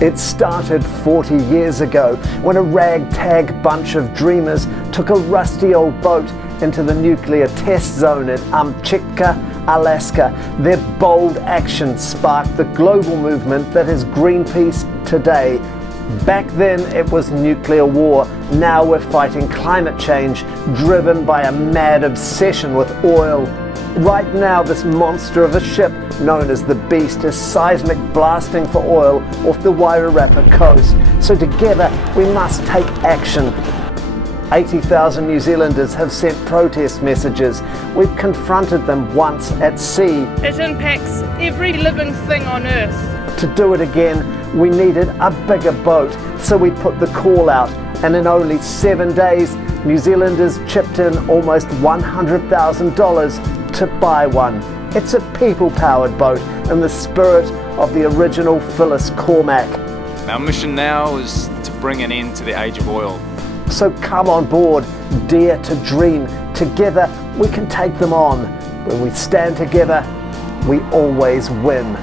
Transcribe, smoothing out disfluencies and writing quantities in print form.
It started 40 years ago when a ragtag bunch of dreamers took a rusty old boat into the nuclear test zone in Amchitka, Alaska. Their bold action sparked the global movement that is Greenpeace today. Back then it was nuclear war. Now we're fighting climate change driven by a mad obsession with oil. Right now this monster of a ship known as the Beast is seismic blasting for oil off the Wairarapa coast. So together we must take action. 80,000 New Zealanders have sent protest messages. We've confronted them once at sea. It impacts every living thing on Earth. To do it again, we needed a bigger boat, so we put the call out, and in only 7 days, New Zealanders chipped in almost $100,000 to buy one. It's a people-powered boat in the spirit of the original Phyllis Cormack. Our mission now is to bring an end to the age of oil. So come on board, dare to dream. Together we can take them on. When we stand together, we always win.